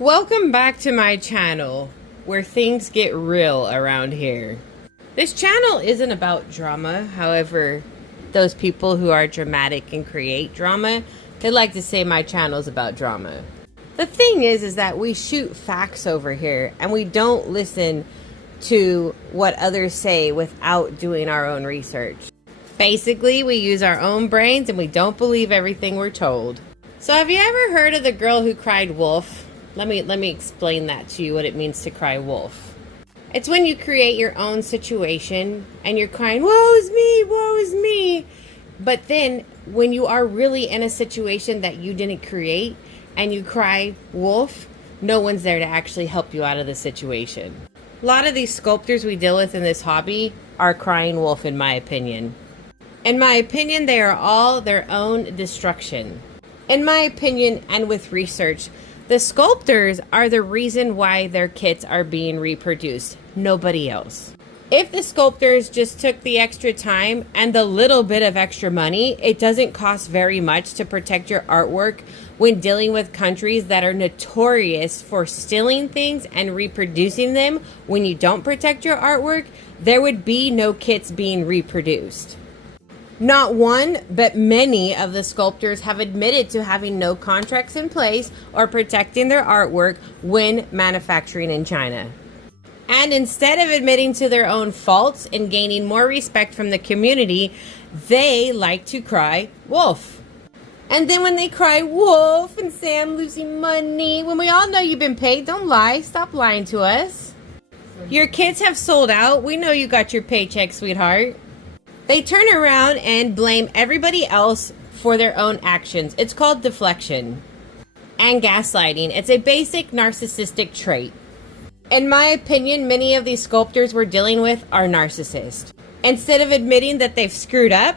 Welcome back to my channel, where things get real around here. This channel isn't about drama. However, those people who are dramatic and create drama, they like to say my channel's about drama. The thing is that we shoot facts over here and we don't listen to what others say without doing our own research. Basically, we use our own brains and we don't believe everything we're told. So have you ever heard of the girl who cried wolf? Let me explain that to you, what it means to cry wolf. It's when you create your own situation and you're crying, woe is me, woe is me. But then when you are really in a situation that you didn't create and you cry wolf, no one's there to actually help you out of the situation. A lot of these sculptors we deal with in this hobby are crying wolf, in my opinion. In my opinion, they are all their own destruction. In my opinion, and with research, the sculptors are the reason why their kits are being reproduced, nobody else. If the sculptors just took the extra time and the little bit of extra money, it doesn't cost very much to protect your artwork when dealing with countries that are notorious for stealing things and reproducing them. When you don't protect your artwork, there would be no kits being reproduced. Not one, but many of the sculptors have admitted to having no contracts in place or protecting their artwork when manufacturing in China. And instead of admitting to their own faults and gaining more respect from the community, they like to cry wolf. And then when they cry wolf and say I'm losing money, when we all know you've been paid, don't lie. Stop lying to us. Your kids have sold out. We know you got your paycheck, sweetheart. They turn around and blame everybody else for their own actions. It's called deflection and gaslighting. It's a basic narcissistic trait. In my opinion, many of these sculptors we're dealing with are narcissists. Instead of admitting that they've screwed up,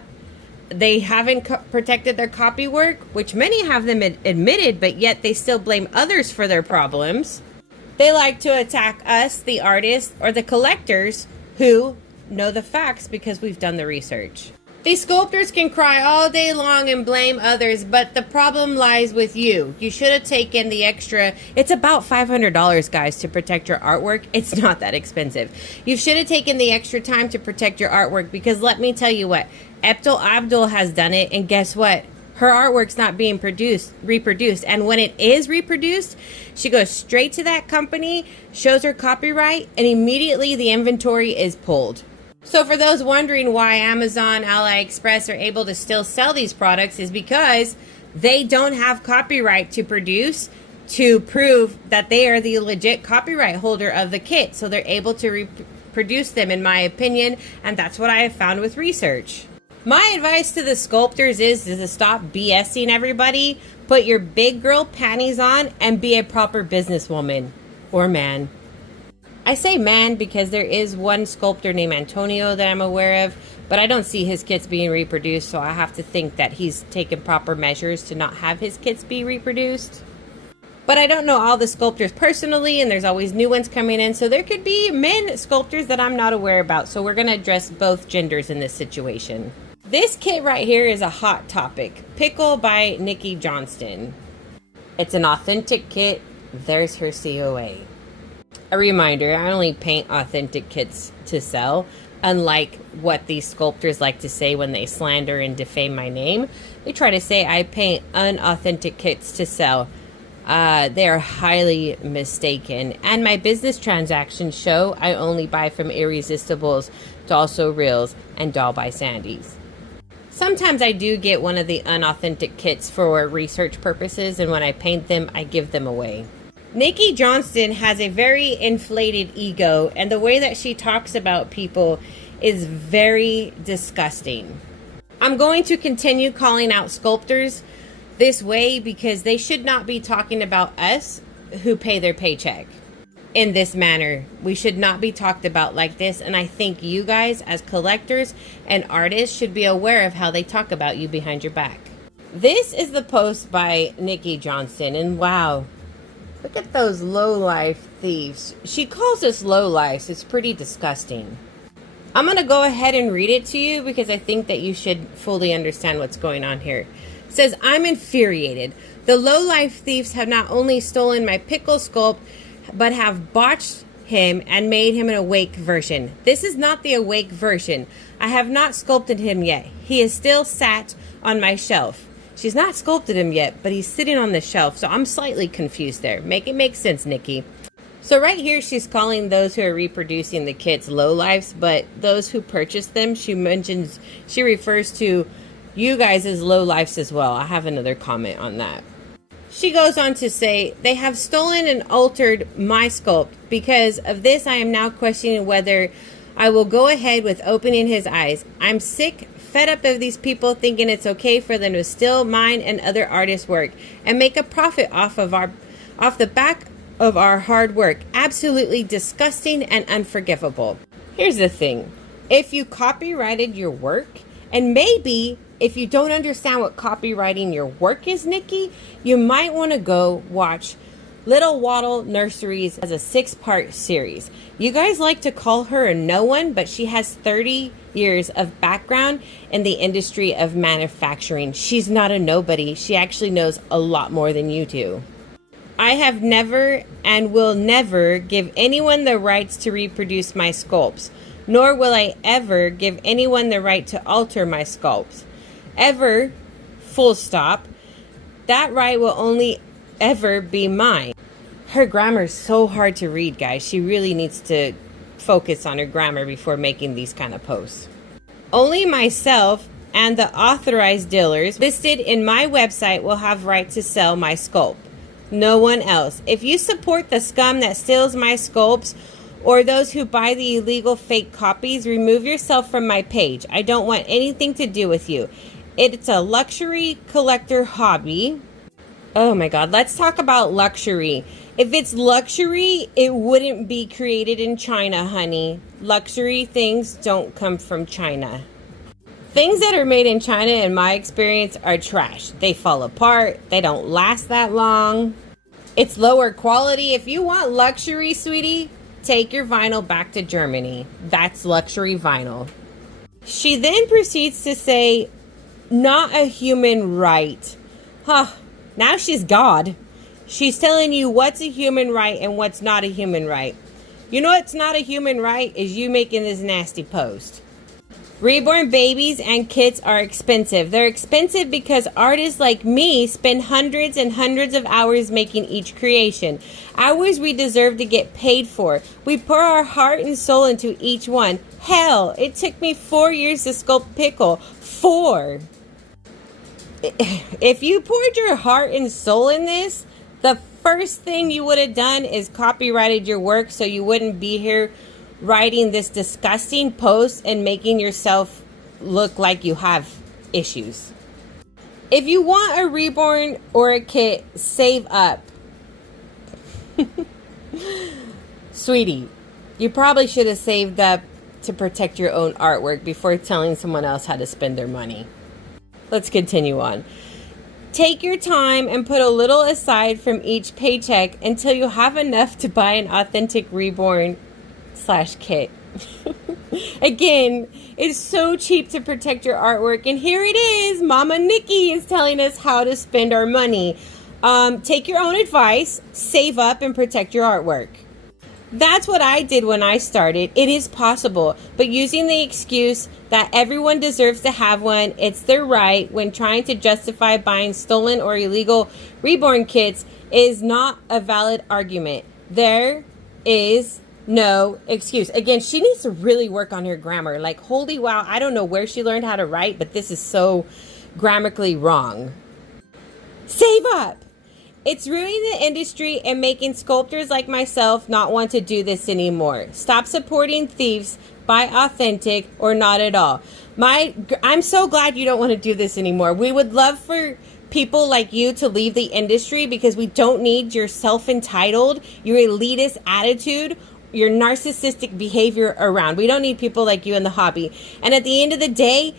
they haven't protected their copy work, which many have them admitted, but yet they still blame others for their problems. They like to attack us, the artists, or the collectors who know the facts because we've done the research. These sculptors can cry all day long and blame others, but the problem lies with you. You should have taken the extra. It's about $500, guys, to protect your artwork. It's not that expensive. You should have taken the extra time to protect your artwork, because let me tell you what, Abdul has done it, and guess what? Her artwork's not being reproduced, and when it is reproduced, she goes straight to that company, shows her copyright, and immediately the inventory is pulled. So for those wondering why Amazon, AliExpress are able to still sell these products, is because they don't have copyright to produce to prove that they are the legit copyright holder of the kit. So they're able to reproduce them, in my opinion, and that's what I have found with research. My advice to the sculptors is to stop BSing everybody, put your big girl panties on, and be a proper businesswoman or man. I say man because there is one sculptor named Antonio that I'm aware of, but I don't see his kits being reproduced, so I have to think that he's taken proper measures to not have his kits be reproduced. But I don't know all the sculptors personally, and there's always new ones coming in, so there could be men sculptors that I'm not aware about, so we're going to address both genders in this situation. This kit right here is a hot topic. Pickle by Nikki Johnston. It's an authentic kit. There's her COA. A reminder, I only paint authentic kits to sell, unlike what these sculptors like to say when they slander and defame my name. They try to say I paint unauthentic kits to sell. They are highly mistaken. And my business transactions show I only buy from Irresistibles, Doll So Reels, and Doll by Sandy's. Sometimes I do get one of the unauthentic kits for research purposes, and when I paint them, I give them away. Nikki Johnston has a very inflated ego, and the way that she talks about people is very disgusting. I'm going to continue calling out sculptors this way because they should not be talking about us who pay their paycheck in this manner. We should not be talked about like this, and I think you guys as collectors and artists should be aware of how they talk about you behind your back. This is the post by Nikki Johnston, and wow, look at those low-life thieves. She calls us low-lives. It's pretty disgusting. I'm going to go ahead and read it to you because I think that you should fully understand what's going on here. Says, I'm infuriated. The low-life thieves have not only stolen my pickle sculpt, but have botched him and made him an awake version. This is not the awake version. I have not sculpted him yet. He is still sat on my shelf. She's not sculpted him yet, but he's sitting on the shelf, so I'm slightly confused there. Make it make sense, Nikki. So right here, she's calling those who are reproducing the kits low-lives, but those who purchase them, she refers to you guys as low-lives as well. I have another comment on that. She goes on to say, they have stolen and altered my sculpt. Because of this, I am now questioning whether I will go ahead with opening his eyes. I'm sick, fed up of these people thinking it's okay for them to steal mine and other artists' work and make a profit off the back of our hard work. Absolutely disgusting and unforgivable. Here's the thing. If you copyrighted your work, and maybe if you don't understand what copywriting your work is, Nikki, you might want to go watch Little Waddle Nurseries as a 6-part series. You guys like to call her a no one, but she has 30 years of background in the industry of manufacturing. She's not a nobody. She actually knows a lot more than you do. I have never and will never give anyone the rights to reproduce my sculpts, nor will I ever give anyone the right to alter my sculpts. Ever, full stop. That right will only ever be mine. Her grammar is so hard to read, guys. She really needs to focus on her grammar before making these kind of posts. Only myself and the authorized dealers listed in my website will have right to sell my sculpt. No one else. If you support the scum that steals my sculpts or those who buy the illegal fake copies, remove yourself from my page. I don't want anything to do with you. It's a luxury collector hobby. Oh my God, let's talk about luxury. If it's luxury, it wouldn't be created in China, honey. Luxury things don't come from China. Things that are made in China, in my experience, are trash. They fall apart. They don't last that long. It's lower quality. If you want luxury, sweetie, take your vinyl back to Germany. That's luxury vinyl. She then proceeds to say, not a human right. Now she's God. She's telling you what's a human right and what's not a human right. You know what's not a human right is you making this nasty post. Reborn babies and kits are expensive. They're expensive because artists like me spend hundreds and hundreds of hours making each creation. Hours we deserve to get paid for. We pour our heart and soul into each one. Hell, it took me 4 years to sculpt Pickle. 4. If you poured your heart and soul in this, the first thing you would have done is copyrighted your work so you wouldn't be here writing this disgusting post and making yourself look like you have issues. If you want a reborn or a kit, save up. Sweetie, you probably should have saved up to protect your own artwork before telling someone else how to spend their money. Let's continue on. Take your time and put a little aside from each paycheck until you have enough to buy an authentic reborn/kit. Again, it's so cheap to protect your artwork, and here it is. Mama Nikki is telling us how to spend our money. Take your own advice, save up, and protect your artwork. That's what I did when I started. It is possible, but using the excuse that everyone deserves to have one, it's their right, when trying to justify buying stolen or illegal reborn kits is not a valid argument. There is no excuse. Again, she needs to really work on her grammar. Like, holy wow, I don't know where she learned how to write, but this is so grammatically wrong. Save up! It's ruining the industry and making sculptors like myself not want to do this anymore. Stop supporting thieves. Buy authentic or not at all. I'm so glad you don't want to do this anymore. We would love for people like you to leave the industry because we don't need your self-entitled, your elitist attitude, your narcissistic behavior around. We don't need people like you in the hobby. And at the end of the day,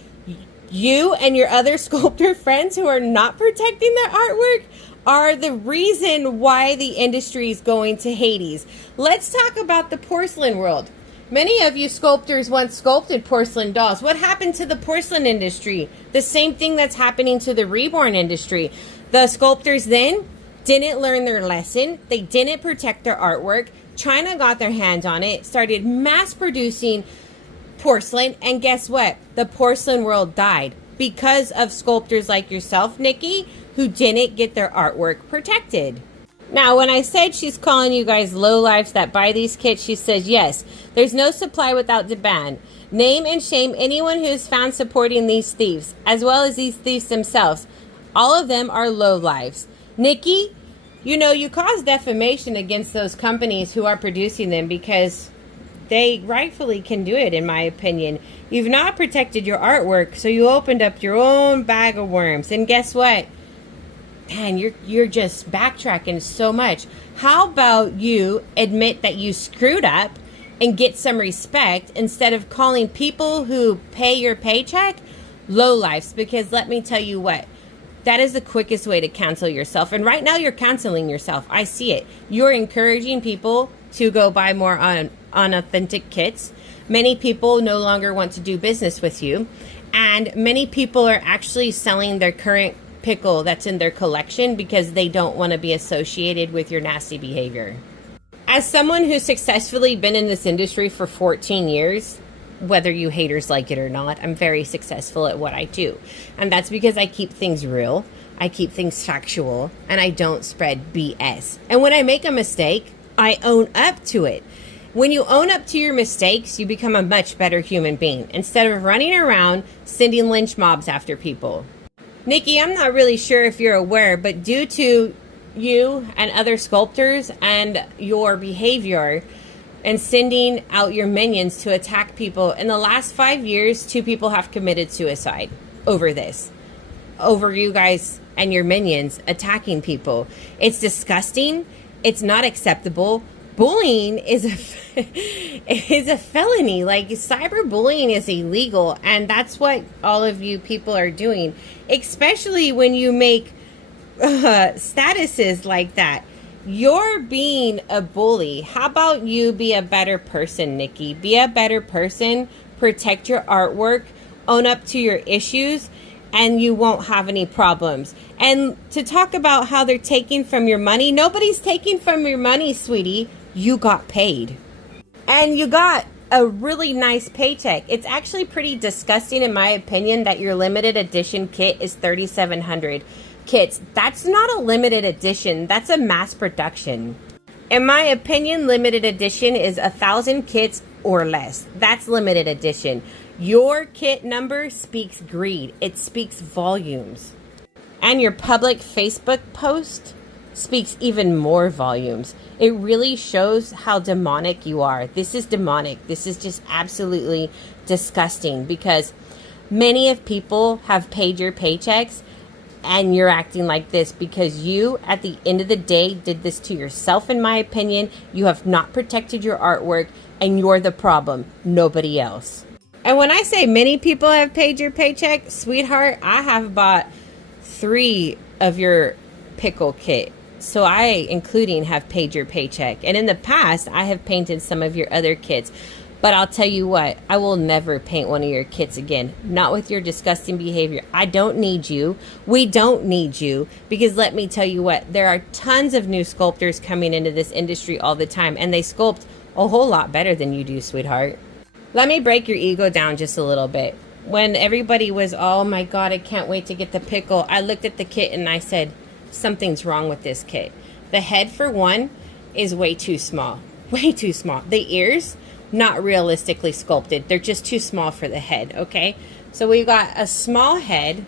you and your other sculptor friends who are not protecting their artwork are the reason why the industry is going to Hades. Let's talk about the porcelain world. Many of you sculptors once sculpted porcelain dolls. What happened to the porcelain industry? The same thing that's happening to the reborn industry. The sculptors then didn't learn their lesson. They didn't protect their artwork. China got their hands on it, started mass producing porcelain, and guess what? The porcelain world died because of sculptors like yourself, Nikki, who didn't get their artwork protected. Now, when I said she's calling you guys lowlifes that buy these kits, she says, yes, there's no supply without demand. Name and shame anyone who is found supporting these thieves, as well as these thieves themselves. All of them are lowlifes. Nikki, you know, you cause defamation against those companies who are producing them because they rightfully can do it, in my opinion. You've not protected your artwork, so you opened up your own bag of worms. And guess what? Man, you're just backtracking so much. How about you admit that you screwed up and get some respect instead of calling people who pay your paycheck lowlifes? Because let me tell you what, that is the quickest way to cancel yourself. And right now you're canceling yourself. I see it. You're encouraging people to go buy more unauthentic kits. Many people no longer want to do business with you. And many people are actually selling their current pickle that's in their collection because they don't want to be associated with your nasty behavior. As someone who's successfully been in this industry for 14 years, whether you haters like it or not, I'm very successful at what I do. And that's because I keep things real, I keep things factual, and I don't spread BS. And when I make a mistake, I own up to it. When you own up to your mistakes, you become a much better human being instead of running around sending lynch mobs after people. Nikki, I'm not really sure if you're aware, but due to you and other sculptors and your behavior and sending out your minions to attack people, in the last 5 years, 2 people have committed suicide over this. Over you guys and your minions attacking people. It's disgusting. It's not acceptable. Bullying is a felony. Like, cyberbullying is illegal, and that's what all of you people are doing, especially when you make statuses like that. You're being a bully. How about you be a better person, Nikki? Be a better person, protect your artwork, own up to your issues, and you won't have any problems. And to talk about how they're taking from your money, nobody's taking from your money, sweetie. You got paid. And you got a really nice paycheck. It's actually pretty disgusting, in my opinion, that your limited edition kit is 3,700 kits. That's not a limited edition. That's a mass production. In my opinion, limited edition is 1,000 kits or less. That's limited edition. Your kit number speaks greed. It speaks volumes. And your public Facebook post speaks even more volumes. It really shows how demonic you are. This is demonic. This is just absolutely disgusting because many of people have paid your paychecks and you're acting like this because you, at the end of the day, did this to yourself, in my opinion. You have not protected your artwork and you're the problem, nobody else. And when I say many people have paid your paycheck, sweetheart, I have bought 3 of your pickle kit. So I, including, have paid your paycheck. And in the past, I have painted some of your other kits. But I'll tell you what, I will never paint one of your kits again. Not with your disgusting behavior. I don't need you. We don't need you. Because let me tell you what, there are tons of new sculptors coming into this industry all the time. And they sculpt a whole lot better than you do, sweetheart. Let me break your ego down just a little bit. When everybody was, oh my God, I can't wait to get the pickle, I looked at the kit and I said, something's wrong with this kit. The head, for one, is way too small. Way too small. The ears, not realistically sculpted. They're just too small for the head, okay? So we've got a small head.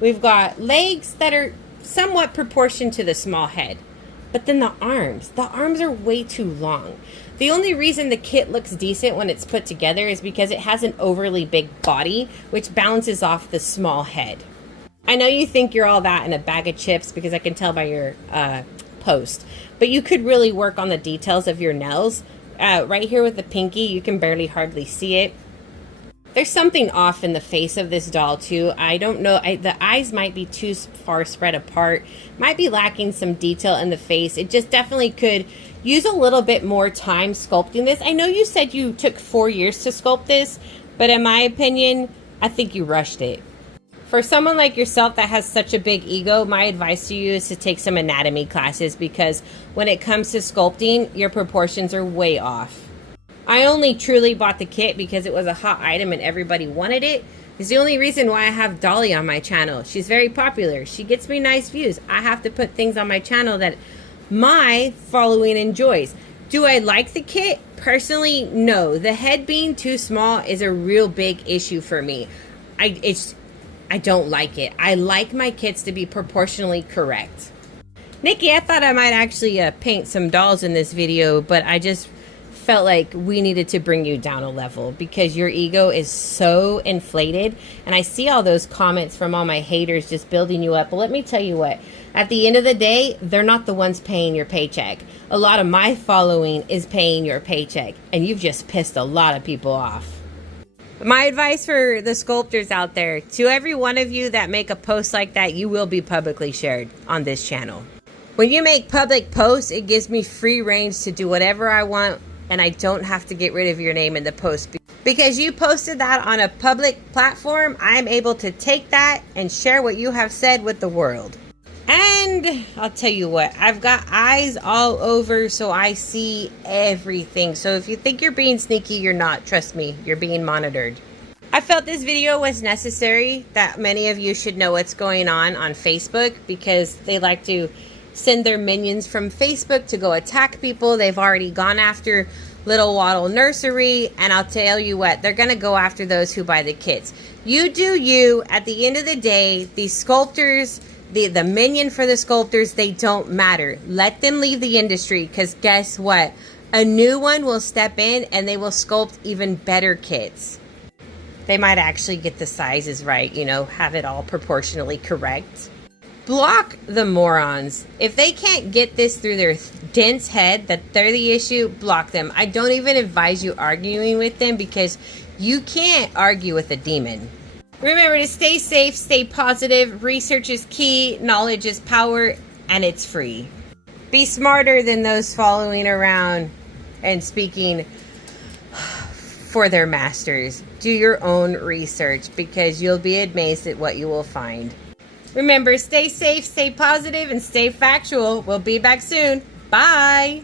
We've got legs that are somewhat proportioned to the small head. But then the arms are way too long. The only reason the kit looks decent when it's put together is because it has an overly big body, which balances off the small head. I know you think you're all that in a bag of chips because I can tell by your post. But you could really work on the details of your nails. Right here with the pinky, you can barely hardly see it. There's something off in the face of this doll too. I don't know. The eyes might be too far spread apart. Might be lacking some detail in the face. It just definitely could use a little bit more time sculpting this. I know you said you took 4 years to sculpt this, but in my opinion, I think you rushed it. For someone like yourself that has such a big ego, my advice to you is to take some anatomy classes, because when it comes to sculpting, your proportions are way off. I only truly bought the kit because it was a hot item and everybody wanted it. It's the only reason why I have Dolly on my channel. She's very popular. She gets me nice views. I have to put things on my channel that my following enjoys. Do I like the kit? Personally, no. The head being too small is a real big issue for me. I don't like it. I like my kits to be proportionally correct. Nikki, I thought I might actually paint some dolls in this video, but I just felt like we needed to bring you down a level because your ego is so inflated. And I see all those comments from all my haters just building you up. But let me tell you what, at the end of the day, they're not the ones paying your paycheck. A lot of my following is paying your paycheck, and you've just pissed a lot of people off. My advice for the sculptors out there, to every one of you that make a post like that, you will be publicly shared on this channel. When you make public posts, it gives me free range to do whatever I want, and I don't have to get rid of your name in the post. Because you posted that on a public platform, I'm able to take that and share what you have said with the world. And I'll tell you what, I've got eyes all over, so I see everything. So if you think you're being sneaky, you're not. Trust me, you're being monitored. I felt this video was necessary, that many of you should know what's going on Facebook, because they like to send their minions from Facebook to go attack people. They've already gone after Little Waddle Nursery, and I'll tell you what, they're going to go after those who buy the kits. You do you. At the end of the day, these sculptors, the minion for the sculptors, they don't matter. Let them leave the industry, because guess what? A new one will step in and they will sculpt even better kits. They might actually get the sizes right, you know, have it all proportionally correct. Block the morons. If they can't get this through their dense head that they're the issue, block them. I don't even advise you arguing with them, because you can't argue with a demon. Remember to stay safe, stay positive. Research is key, knowledge is power, and it's free. Be smarter than those following around and speaking for their masters. Do your own research, because you'll be amazed at what you will find. Remember, stay safe, stay positive, and stay factual. We'll be back soon. Bye.